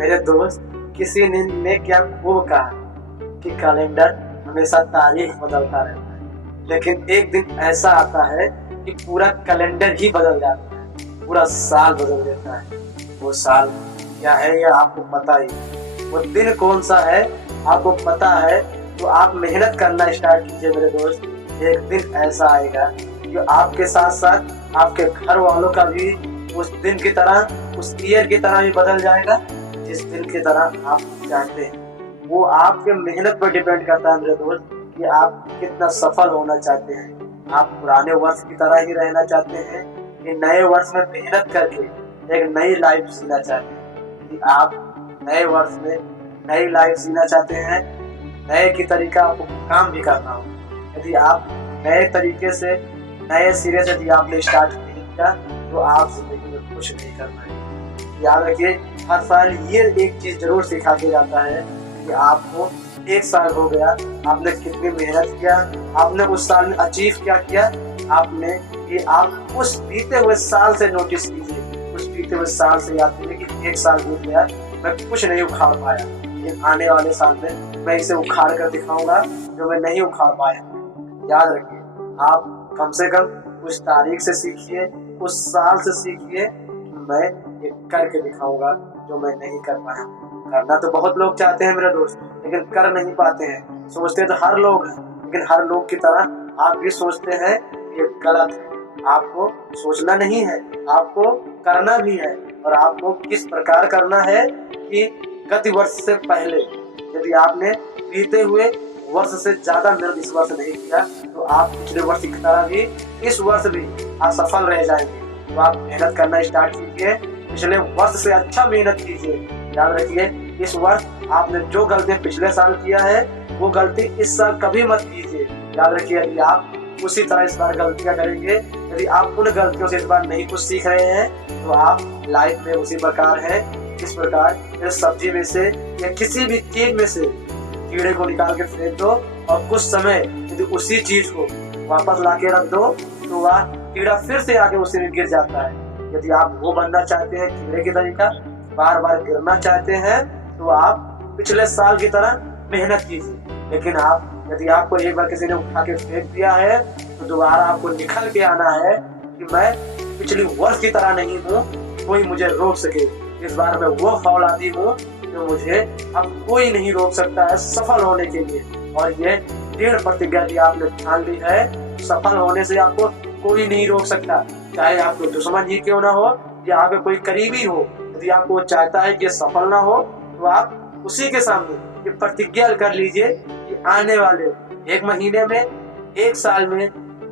मेरे दोस्त, किसी ने क्या खूब कहा कि कैलेंडर हमेशा तारीख बदलता रहता है, लेकिन एक दिन ऐसा आता है कि पूरा कैलेंडर ही बदल जाता है, पूरा साल बदल देता है। वो साल क्या है ये आपको पता ही है। वो दिन कौन सा है आपको पता है, तो आप मेहनत करना स्टार्ट कीजिए मेरे दोस्त। एक दिन ऐसा आएगा जो आपके साथ साथ आपके घर वालों का भी उस दिन की तरह, उस ईयर की तरह भी बदल जाएगा, जिस दिन की तरह आप चाहते हैं। वो आपके मेहनत पर डिपेंड करता है मेरे दोस्त कि आप कितना सफल होना चाहते हैं। आप पुराने वर्ष की तरह ही रहना चाहते हैं कि नए वर्ष में मेहनत करके एक नई लाइफ जीना चाहते हैं। कि आप नए वर्ष में नई लाइफ जीना चाहते हैं, नए की तरीका आपको काम भी करना हो। यदि आप नए तरीके से, नए सिरे से यदि आपने स्टार्ट नहीं किया तो आप जिंदगी में कुछ नहीं कर पाएंगे। याद रखिए, हर साल ये एक चीज जरूर सिखा के जाता है कि आपको एक साल हो गया, आपने कितनी मेहनत किया, आपने उस साल में अचीव क्या किया आपने, कि आप उस बीते हुए साल से नोटिस कीजिए। उस बीते हुए साल से याद कीजिए कि एक साल बीत गया, मैं कुछ नहीं उखाड़ पाया, लेकिन आने वाले साल में मैं इसे उखाड़ कर दिखाऊंगा जो मैं नहीं उखाड़ पाया। याद रखिए, आप कम से कम उस तारीख से सीखिए, उस साल से सीखिए कि मैं ये करके दिखाऊंगा जो मैं नहीं कर पाया। करना तो बहुत लोग चाहते हैं मेरे दोस्त, लेकिन कर नहीं पाते हैं। सोचते तो हर लोग हैं, लेकिन हर लोग की तरह आप भी सोचते हैं, ये गलत है। आपको सोचना नहीं है, आपको करना भी है। और आपको किस प्रकार करना है कि गत वर्ष से पहले यदि आपने बीते हुए वर्ष से ज्यादा मेहनत इस वर्ष नहीं किया तो आप पिछले वर्ष की तरह भी इस वर्ष भी असफल रह जाएंगे। तो आप मेहनत करना स्टार्ट कीजिए, पिछले वर्ष से अच्छा मेहनत कीजिए। याद रखिए, इस वर्ष आपने जो गलती पिछले साल किया है वो गलती इस साल कभी मत कीजिए। याद रखिए, यदि आप उसी तरह इस बार गलतियां करेंगे, यदि आप उन गलतियों से इस बार नहीं कुछ सीख रहे हैं तो आप लाइफ में उसी प्रकार है। इस प्रकार इस सब्जी में से या किसी भी चीज में से कीड़े को निकाल के फेंक दो और कुछ समय यदि उसी चीज को वापस ला के रख दो तो वह कीड़ा फिर से आके उसी में गिर जाता है। यदि आप वो बनना चाहते हैं कीड़े की तरीका, बार बार गिरना चाहते हैं, तो आप पिछले साल की तरह मेहनत कीजिए। लेकिन आप यदि आपको एक बार किसी ने उठा के फेंक दिया है तो दोबारा आपको निखल के आना है कि मैं पिछली वर्ष की तरह नहीं हूँ, कोई मुझे रोक सके। इस बार मैं वो फौलादी हूँ जो मुझे अब कोई नहीं रोक सकता है सफल होने के लिए। और ये दृढ़ प्रतिज्ञा की आपने ठान ली है, सफल होने से आपको कोई नहीं रोक सकता, चाहे आपको दुश्मन ही क्यों ना हो या आपके कोई करीबी हो। यदि आपको चाहता है कि सफल ना हो तो आप उसी के सामने ये प्रतिज्ञा कर लीजिए कि आने वाले 1 महीने में, 1 साल में,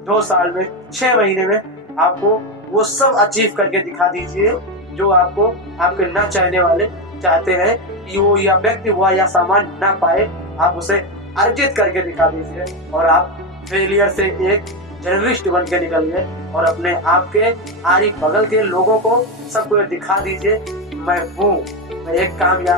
2 साल में, 6 महीने में आपको वो सब अचीव करके दिखा दीजिए जो आपको आपके न चाहने वाले चाहते हैं कि वो या व्यक्ति हुआ या सामान ना पाए। आप उसे अर्जित करके दिखा दीजिए और आप फेलियर से एक जर्नलिस्ट बन के निकलिए और अपने आप के आरी बगल के लोगों को सबको दिखा दीजिए मैं हूँ, मैं एक कामयाब